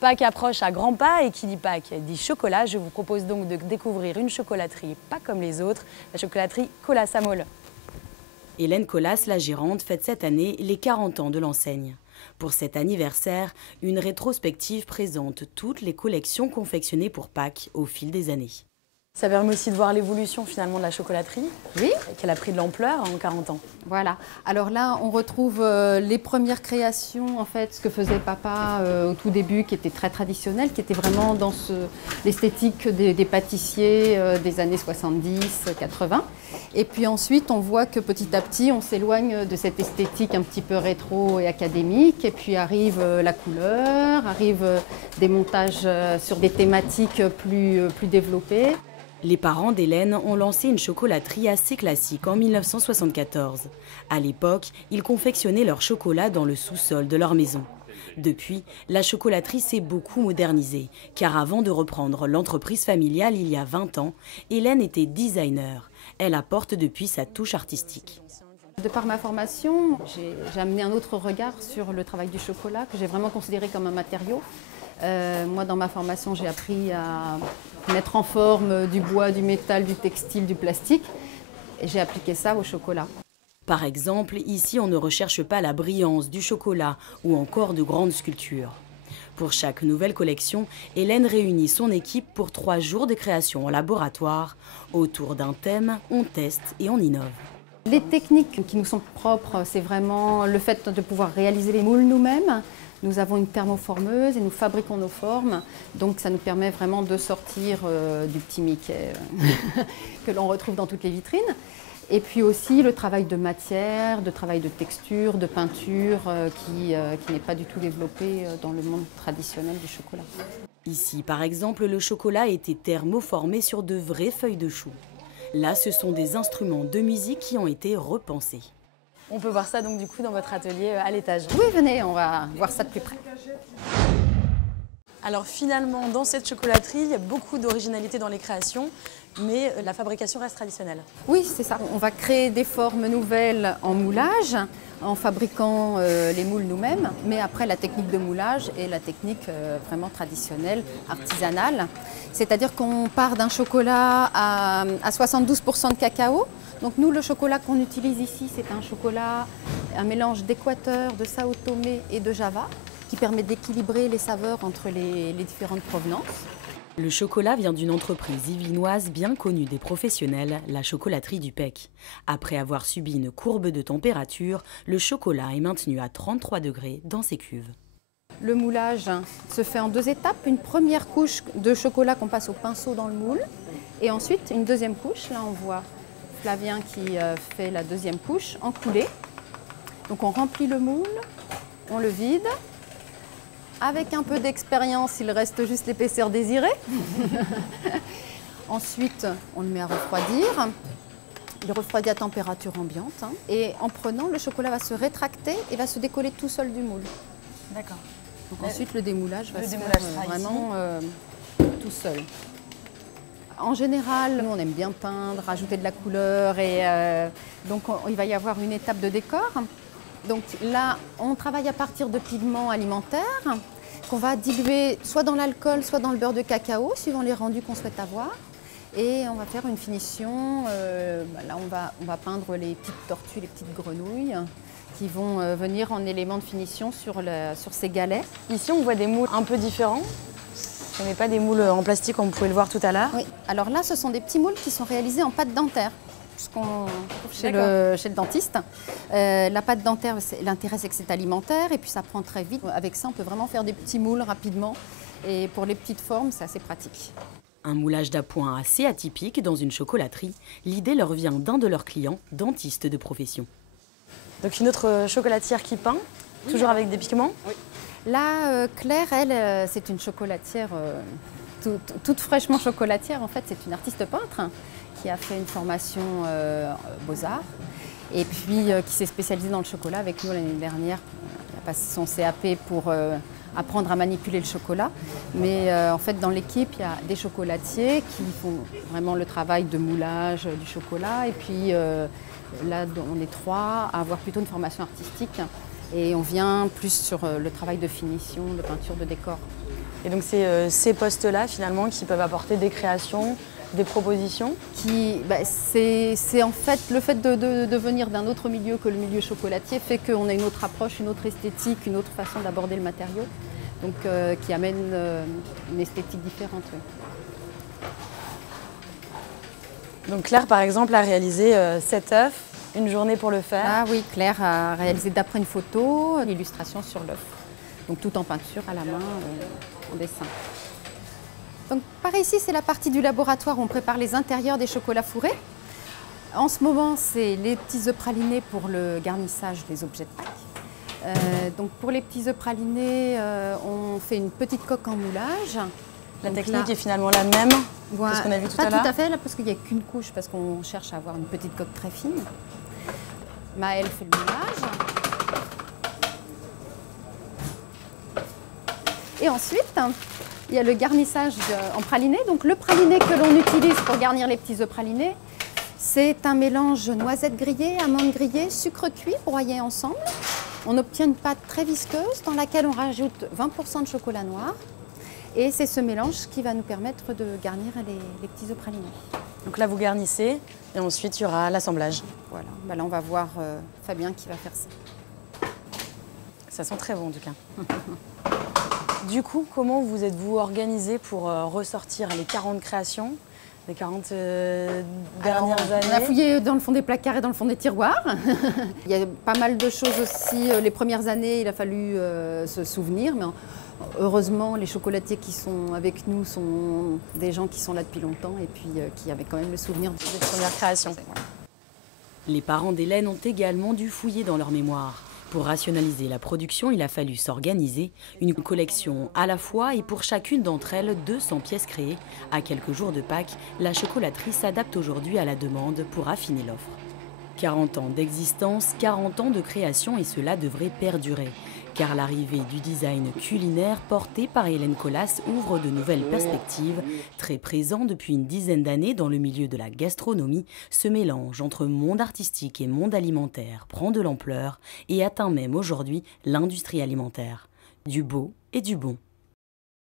Pâques approche à grands pas et qui dit Pâques dit chocolat. Je vous propose donc de découvrir une chocolaterie pas comme les autres, la chocolaterie Colas à Mole. Hélène Colas, la gérante, fête cette année les 40 ans de l'enseigne. Pour cet anniversaire, une rétrospective présente toutes les collections confectionnées pour Pâques au fil des années. Ça permet aussi de voir l'évolution finalement de la chocolaterie, oui, qu'elle a pris de l'ampleur en 40 ans. Voilà. Alors là, on retrouve les premières créations, en fait, ce que faisait papa au tout début, qui était très traditionnel, qui était vraiment dans l'esthétique des pâtissiers des années 70-80. Et puis ensuite, on voit que petit à petit, on s'éloigne de cette esthétique un petit peu rétro et académique. Et puis arrive la couleur, arrivent des montages sur des thématiques plus développées. Les parents d'Hélène ont lancé une chocolaterie assez classique en 1974. À l'époque, ils confectionnaient leur chocolat dans le sous-sol de leur maison. Depuis, la chocolaterie s'est beaucoup modernisée, car avant de reprendre l'entreprise familiale il y a 20 ans, Hélène était designer. Elle apporte depuis sa touche artistique. De par ma formation, j'ai amené un autre regard sur le travail du chocolat, que j'ai vraiment considéré comme un matériau. Moi, dans ma formation, j'ai appris à mettre en forme du bois, du métal, du textile, du plastique. Et j'ai appliqué ça au chocolat. Par exemple, ici, on ne recherche pas la brillance du chocolat ou encore de grandes sculptures. Pour chaque nouvelle collection, Hélène réunit son équipe pour 3 jours de création en laboratoire. Autour d'un thème, on teste et on innove. Les techniques qui nous sont propres, c'est vraiment le fait de pouvoir réaliser les moules nous-mêmes. Nous avons une thermoformeuse et nous fabriquons nos formes, donc ça nous permet vraiment de sortir du petit Mickey que l'on retrouve dans toutes les vitrines. Et puis aussi le travail de matière, de travail de texture, de peinture qui n'est pas du tout développé dans le monde traditionnel du chocolat. Ici, par exemple, le chocolat a été thermoformé sur de vraies feuilles de chou. Là, ce sont des instruments de musique qui ont été repensés. On peut voir ça donc du coup dans votre atelier à l'étage. Oui, venez, on va voir ça de plus près. Alors finalement, dans cette chocolaterie, il y a beaucoup d'originalité dans les créations, mais la fabrication reste traditionnelle. Oui, c'est ça. On va créer des formes nouvelles en moulage, en fabriquant les moules nous-mêmes, mais après la technique de moulage est la technique vraiment traditionnelle, artisanale. C'est-à-dire qu'on part d'un chocolat à 72% de cacao. Donc nous, le chocolat qu'on utilise ici, c'est un mélange d'Équateur, de Sao Tomé et de Java, qui permet d'équilibrer les saveurs entre les différentes provenances. Le chocolat vient d'une entreprise yvinoise bien connue des professionnels, la chocolaterie du Pec. Après avoir subi une courbe de température, le chocolat est maintenu à 33 degrés dans ses cuves. Le moulage se fait en 2 étapes. Une première couche de chocolat qu'on passe au pinceau dans le moule. Et ensuite, une deuxième couche. Là, on voit Flavien qui fait la deuxième couche en coulée. Donc on remplit le moule, on le vide. Avec un peu d'expérience, il reste juste l'épaisseur désirée. Ensuite, on le met à refroidir. Il refroidit à température ambiante. Et en prenant, le chocolat va se rétracter et va se décoller tout seul du moule. D'accord. Donc ensuite, le démoulage va se faire vraiment tout seul. En général, nous, on aime bien peindre, rajouter de la couleur. Et donc, il va y avoir une étape de décor. Donc là, on travaille à partir de pigments alimentaires qu'on va diluer soit dans l'alcool, soit dans le beurre de cacao, suivant les rendus qu'on souhaite avoir. Et on va faire une finition. Là, on va peindre les petites tortues, les petites grenouilles qui vont venir en élément de finition sur ces galets. Ici, on voit des moules un peu différents. Ce n'est pas des moules en plastique comme vous pouvez le voir tout à l'heure. Oui, alors là, ce sont des petits moules qui sont réalisés en pâte dentaire. Ce qu'on trouve chez le dentiste. La pâte dentaire, l'intérêt c'est que c'est alimentaire et puis ça prend très vite. Avec ça, on peut vraiment faire des petits moules rapidement et pour les petites formes, c'est assez pratique. Un moulage d'appoint assez atypique dans une chocolaterie, l'idée leur vient d'un de leurs clients, dentiste de profession. Donc une autre chocolatière qui peint, toujours avec des pigments. Oui. Là, Claire, elle, c'est une chocolatière toute fraîchement chocolatière. En fait, c'est une artiste peintre qui a fait une formation Beaux-Arts et puis qui s'est spécialisée dans le chocolat avec nous l'année dernière. Elle a passé son CAP pour apprendre à manipuler le chocolat. Mais en fait, dans l'équipe, il y a des chocolatiers qui font vraiment le travail de moulage du chocolat. Et puis là, on est 3 à avoir plutôt une formation artistique. Et on vient plus sur le travail de finition, de peinture, de décor. Et donc c'est ces postes-là finalement qui peuvent apporter des créations, des propositions? C'est en fait le fait de venir d'un autre milieu que le milieu chocolatier fait qu'on a une autre approche, une autre esthétique, une autre façon d'aborder le matériau, donc qui amène une esthétique différente. Oui. Donc Claire par exemple a réalisé cet œuf, une journée pour le faire. Ah oui, Claire a réalisé d'après une photo l'illustration sur l'œuf, donc tout en peinture à la main, en dessin. Donc par ici, c'est la partie du laboratoire où on prépare les intérieurs des chocolats fourrés. En ce moment, c'est les petits œufs pralinés pour le garnissage des objets de Pâques. Donc pour les petits œufs pralinés, on fait une petite coque en moulage. La technique est finalement la même que ce qu'on a vu tout à l'heure? Pas tout à fait, là, parce qu'il n'y a qu'une couche, parce qu'on cherche à avoir une petite coque très fine. Maëlle fait le moulage. Et ensuite, il y a le garnissage en praliné. Donc le praliné que l'on utilise pour garnir les petits œufs pralinés, c'est un mélange noisettes grillées, amandes grillées, sucre cuit broyé ensemble. On obtient une pâte très visqueuse dans laquelle on rajoute 20% de chocolat noir. Et c'est ce mélange qui va nous permettre de garnir les petits œufs pralinés. Donc là, vous garnissez et ensuite il y aura l'assemblage. Voilà, là on va voir Fabien qui va faire ça. Ça sent très bon en tout cas. Du coup, comment vous êtes-vous organisé pour ressortir les 40 créations, les 40 dernières années? On a fouillé dans le fond des placards et dans le fond des tiroirs. Il y a pas mal de choses aussi. Les premières années, il a fallu se souvenir, mais heureusement, les chocolatiers qui sont avec nous sont des gens qui sont là depuis longtemps et puis qui avaient quand même le souvenir des premières créations. Les parents d'Hélène ont également dû fouiller dans leur mémoire. Pour rationaliser la production, il a fallu s'organiser, une collection à la fois et pour chacune d'entre elles, 200 pièces créées. À quelques jours de Pâques, la chocolaterie s'adapte aujourd'hui à la demande pour affiner l'offre. 40 ans d'existence, 40 ans de création et cela devrait perdurer. Car l'arrivée du design culinaire porté par Hélène Colas ouvre de nouvelles perspectives. Très présent depuis une dizaine d'années dans le milieu de la gastronomie, ce mélange entre monde artistique et monde alimentaire prend de l'ampleur et atteint même aujourd'hui l'industrie alimentaire. Du beau et du bon.